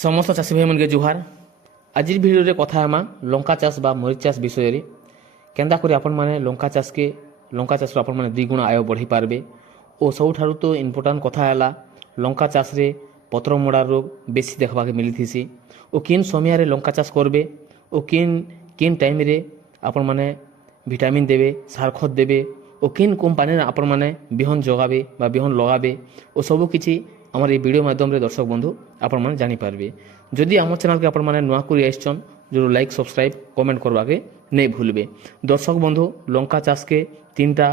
समस्त चाषी भाई मन के जुहार। आज भिडियो रे कथा हेमा लंका चाष बा मरीच चाष विषय रे केंदा करी आपण माने लंका चाष आपण माने 2 गुण आय बढ़ी पारबे। ओ सबुठारु तो इम्पोर्टेंट कथा हैला लंका चाष रे पत्र मोड़ा रोग बेसी देखबा के मिली थीसी। ओ किन समय रे लंका चाष करबे ओ किन टाइम रे आपण माने विटामिन देबे सार खत देबे ओ किन कंपनी रे आपण माने बिहन जगाबे बा बिहन लगाबे ओ सब किछि आमर ये वीडियो माध्यम रे दर्शक बंधु आपण माने जानि पारबे। जदि आम चैनल के आपण माने नुआ करी आइछन जरूर लाइक सब्सक्राइब कमेंट करबा के नहीं भूलबे। दर्शक बंधु लंका चाष के 3टा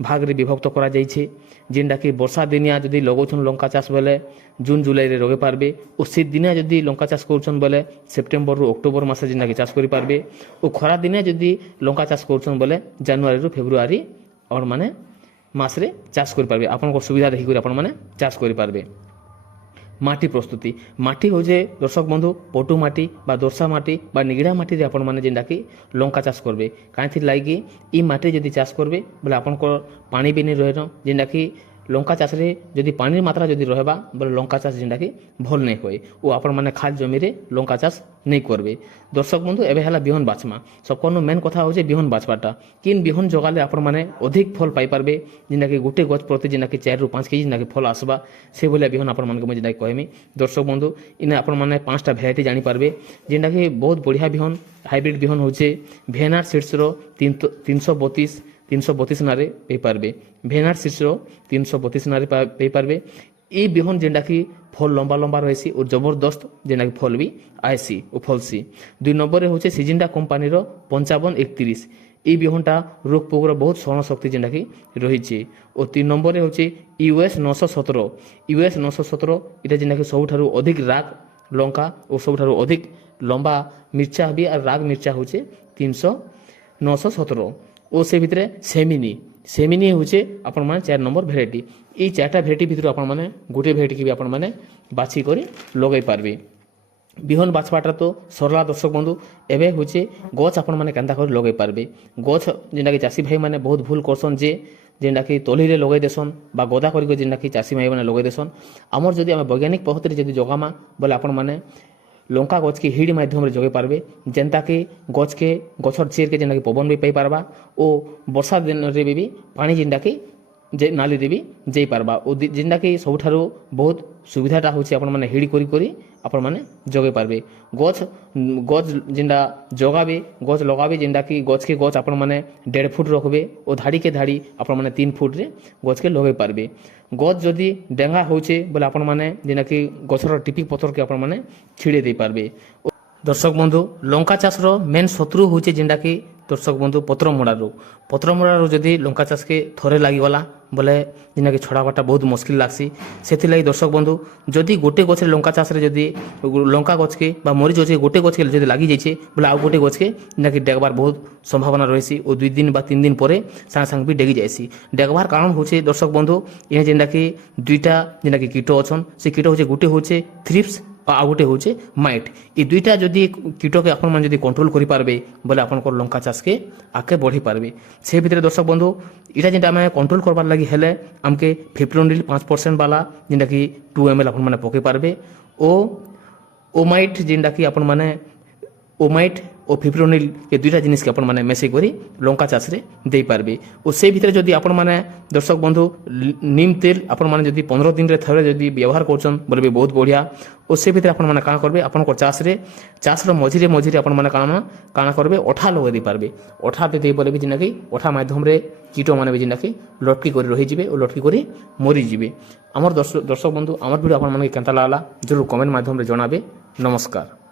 भाग रे विभक्त करा जाइछे जेनटा कि वर्षा दिनिया जदि लगौछन लंका चाष बेले जून जुलाई रे लगे पारबे ओ शीत दिनिया जदि लंका चाष करूछन बेले सेप्टेम्बर रु अक्टोबर मास जेनटा कि चाष करि पारबे ओ खरा दिनिया जदि लंका चाष करूछन बेले जनवरी रु फेब्रुआरी और माने मास रे चाष करि पारबे। आपन को सुविधा देखि करि आपन माने चाष करि पारबे। माटी प्रस्तुति माटी होजे दर्शक बंधु पटु माटी बा दोरसा माटी बा निगड़ा माटी रे आपण माने जेंडा कि लंका चाष करबे कांथि लागी ई माटी जदि चाष करबे बोले आपण को पानी भी नहीं रहनो जेंडा कि लंका चाष रे जदि पानी मात्रा जदि रहबा बोले लंका चाष जेंडा कि भल नहीं होय ओ आपण माने खाल जमी रे लंका चाष नहीं करबे। दर्शक बंधु एबे हला बिहन बाछमा सबकोनो मेन कथा होजे बिहन बाछबाटा किन बिहन जगाले आपण माने अधिक फल पाई पारबे जेंडा कि गोटे गछ प्रति जेंडा कि 4 रु 5 केजी जेंडा कि फल आसबा से बोले बिहन आपण माने मैं जेंडा कहमी। दर्शक बंधु इने आपण माने 5टा वैरायटी जानि पारबे जेंडा कि बहुत बढ़िया बिहन हाइब्रिड बिहन होचे भेनार सीड्स रो 332 नारे पे पारबे। भेनार सीड्स रो 332 नारे पे पारबे। ई बिहन जेंडा कि फल लंबा लंबा रहसी और जबरदस्त जेंडा कि फल भी आएसी और फलसी। 2 नंबर रे होचे सिजिंडा कंपनी रो 5531 ई बिहनटा रोग पोगर बहुत सहन शक्ति जेंडा कि रहिছে। और 3 नंबर रे होचे यूएस 917 इटा जेंडा कि सबुठारु अधिक राग लंका और सबुठारु अधिक लंबा मिर्चा भी और राग मिर्चा होचे 917 और से भितरे सेमिनी होचे आपण माने 4 नंबर भेराइटी। ई 4टा भेराइटी भितर आपण माने गोटे भेराइटी के भी आपण माने बाछि करी लगाई पारबे। बिहन बाछबाटा तो सरला दर्शक बंधु एबे होचे गछ आपण माने केंदा करी लगाई पारबे। गछ जेंडा कि चासी भाई माने बहुत भूल करसन जे जेंडा कि तली रे लगाई देसन बा गदा करी जेंडा कि चासी भाई माने लगाई देसन। हमर जदि हम वैज्ञानिक पद्धति जदि जगामा बोले आपण माने लंका गछ के हिड माध्यम रे जगे पारबे जेंता कि गछर चेर के जेंटा कि पवन भी पाई पारबा ओ वर्षा दिन रे भी पानी जेंटा कि जे नाली रे भी जाई पारबा ओ जेंटा कि सबुठारु बहुत सुविधाटा होची आपण माने हिड करी आपण माने जगे पारबे। गछ जेंडा जगाबे गछ लगाबे जेंडा कि गछ के गछ आपण माने 1.5 फुट रखबे ओ धाड़ी के धाड़ी आपण माने 3 फुट रे गछ के लगाई पारबे। गछ जदि डेंगा होचे बोले आपण माने जेना कि गछर टिपिक पत्थर के आपण माने छिड़े दे पारबे। दर्शक बंधु लंका चाष रो मेन शत्रु होचे जेंडा कि दर्शक बंधु पत्र मोड़ा रोग जदि लंका चाष के थरे लागी गला बोले जेना कि छड़ाबाटा बहुत मुश्किल लागसी। सेथि लागि दर्शक बंधु जदि गोटे गछ रे लंका चाष रे जदि लंका गछ के बा मरीच गछ गोटे गछ के जदि लागी जाइछे बोले आ गोटे गछ के जेना कि डेगबार बहुत संभावना रहसी ओ 2 दिन बा 3 दिन परे संग भी डेगी जाइसी। डेगबार कारण होचे दर्शक बंधु ये जेना कि 2टा जेना कि कीट अछन से कीट होचे गोटे होचे थ्रिप्स आ गोटे होचे माइट। ई 2टा जदि कीट के आपण मान जदि कंट्रोल करि पारबे बोले आपण को लंका चाष के आके बढ़ी पारबे। से भितरे दर्शक बंधु इटा जेंटा हमें कंट्रोल करबार लागि हेले हमके फिप्रोनिल 5% वाला जेंटा कि 2 ml आपण माने पके पारबे। ओ माइट जेंटा कि आपण माने ओमाइट और फिप्रोनिल ये 2टा जिनिस के आपण माने मेसे करी लंका चाष रे दे पारबे। और से भितरे जदि आपण माने दर्शक बंधु नीम तेल आपण माने जदि 15 दिन रे थरे जदि व्यवहार करछन बोले बहुत बढ़िया। और से भितरे आपण माने काना करबे आपण को चाष रो मझिरे आपण माने काना करबे अठा लगे दे पारबे। अठा दे बोले भी जेना कि अठा माध्यम रे कीट माने भी जेना कि लटकी करी रही जिवे और लटकी करी मरी जिवे। हमर दर्शक बंधु हमर वीडियो आपण माने केनता लागला जरूर कमेंट माध्यम रे जणाबे। नमस्कार।